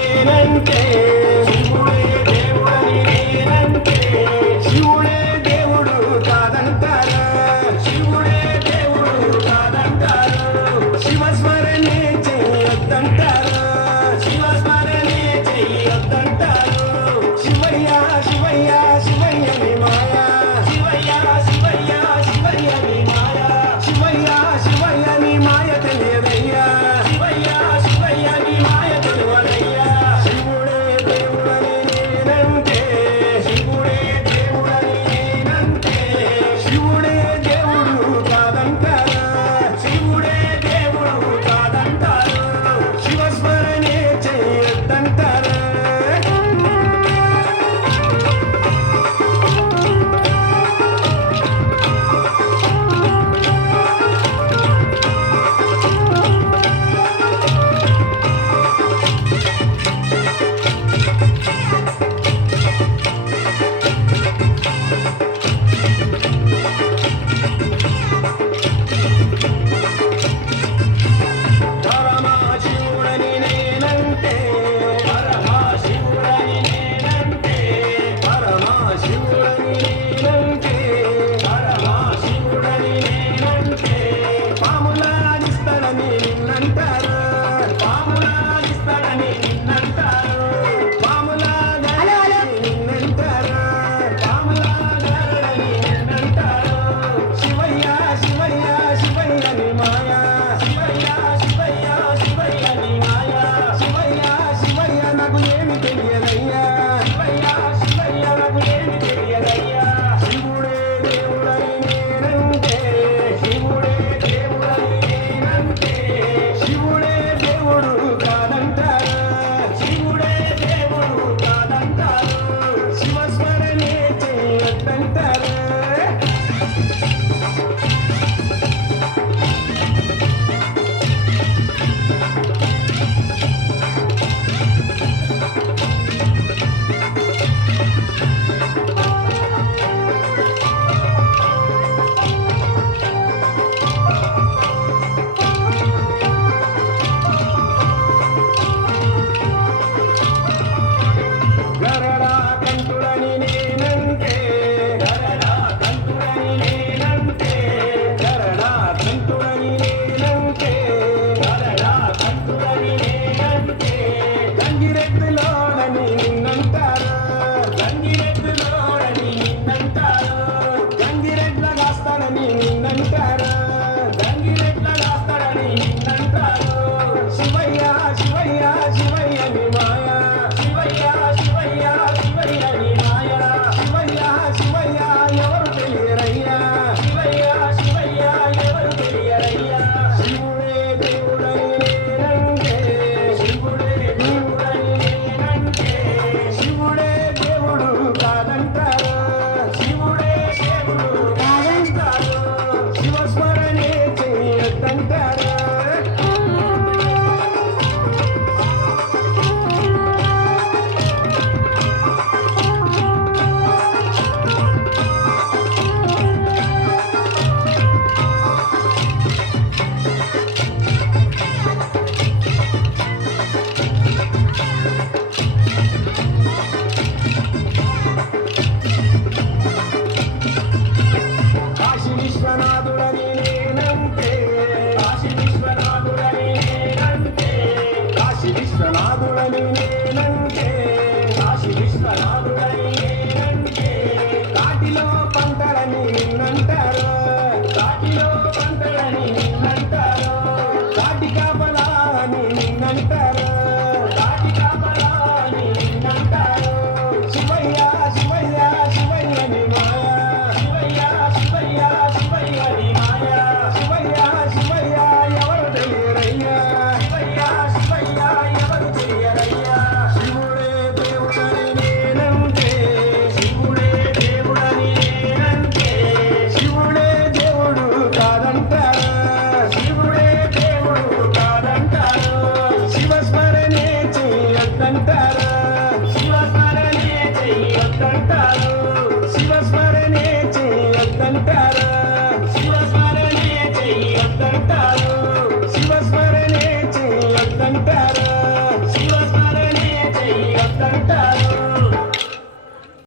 నేనంటే శివుడే దేవుడని నేనంటే శివుడే దేవుడు కాదంటారా శివుడే దేవుడు కాదంటారు శివస్మరణే చెయ్యొద్దంటారు శివస్మరణే చెయ్యొద్దంటారు శివయ్య శివయ్య శివయ్యని మాయా శివయ్య శివయ్య శివయ్యని మాయా శివయ్య శివయ్యని మాయ తెలియదయ్యా శివయ్య శివయ్యని మాయ తెలియదయ్యా శివుడే దేవుడని నేనంటే శివుడే దేవుడని నేనంటే శివుడే దేవుడు కాదంటారా శివుడే దేవుడు కాదంటారు శివస్మరణే చెయ్యొద్దంటారా పరమశివుడని నేనంటే పరమశివుడని నేనంటే పరమశివుడని నేనంటే పరమశివుడని నేనంటే పాములాడిస్తాడని నిన్నంటారు పాములాడిస్తాడని నిన్నంటారు పాములాగాడని నిన్నంటారు పాములాగాడని నిన్నంటారు శివయ్య శివయ్య శివయ్యని మాయా శివయ్య శివయ్య శివయ్యని మాయా శివయ్య శివయ్య నాకు ఏమి తెలియదయ్యా శివయ్య శివయ్య నాకు ఏమి తెలియదయ్యా శివుడే దేవుడని నేనంటే శివుడే దేవుడని నేనంటే శివుడే దేవుడు కాదంటారు శివుడే దేవుడు కాదంటారు శివస్మరణే చెయ్యొద్దంటారు గరడా కంటుడని నేనంటే గరడా కంటుడని నేనంటే గరడా కంటుడని నేనంటే గరడా కంటుడని నేనంటే గంగిరెద్దులోడని నిన్నంటారు గంగిరెద్దులోడని నిన్నంటారు గంగిరెడ్ల కాస్తాడని నిన్నంటారు గంగిరెడ్ల కాస్తాడని నిన్నంటారు శివయ్య శివయ్య శివయ్యని మాయా శివయ్య శివయ్య శివయ్యని మాయా శివయ్య శివయ్య ఎవరు తెలియరయ్యా శివయ్య శివయ్య ఎవరు తెలియరయ్యా శివుడే దేవుడని నేనంటే శివుడే దేవుడని నేనంటే శివుడే దేవుడు కాదంటారు శివుడే దేవుడు కాదంటారు శివస్మరణే చెయ్యొద్దంటారు కాశీ విశ్వనాథుడని నేనంటే కాశీ విశ్వనాథుడని నేనంటే కాశీ విశ్వనాథుడని నేనంటే కాశీ విశ్వనాథుడని నేనంటే కాటిలో పంటలని నిన్నంటారు కాటిలో పంటలని నిన్నంటారు కాటి కాపలా అని నిన్నంటారు కాటి కాపలా అని నిన్నంటారు శివయ్య శివయ్య శివయ్యని మాయా శివయ్య శివయ్య శివయ్యని మాయా శివయ్య శివయ్య ఎవరు తెలియరయ్యా శివయ్య శివయ్య ఎవరు తెలియరయ్యా శివుడే దేవుడని నేనంటే శివుడే దేవుడని నేనంటే శివుడే దేవుడు కాదంటారు శివుడే దేవుడు కాదంటారు శివస్మరణే చెయ్యొద్దంటారు శివస్మరణే చెయ్యొద్దంటారు శివస్మరణే చెయ్యొద్దంటారు శివస్మరణే చెయ్యొద్దంటారు శివస్మరణే చెయ్యొద్దంటారు శివస్మరణే అంటారు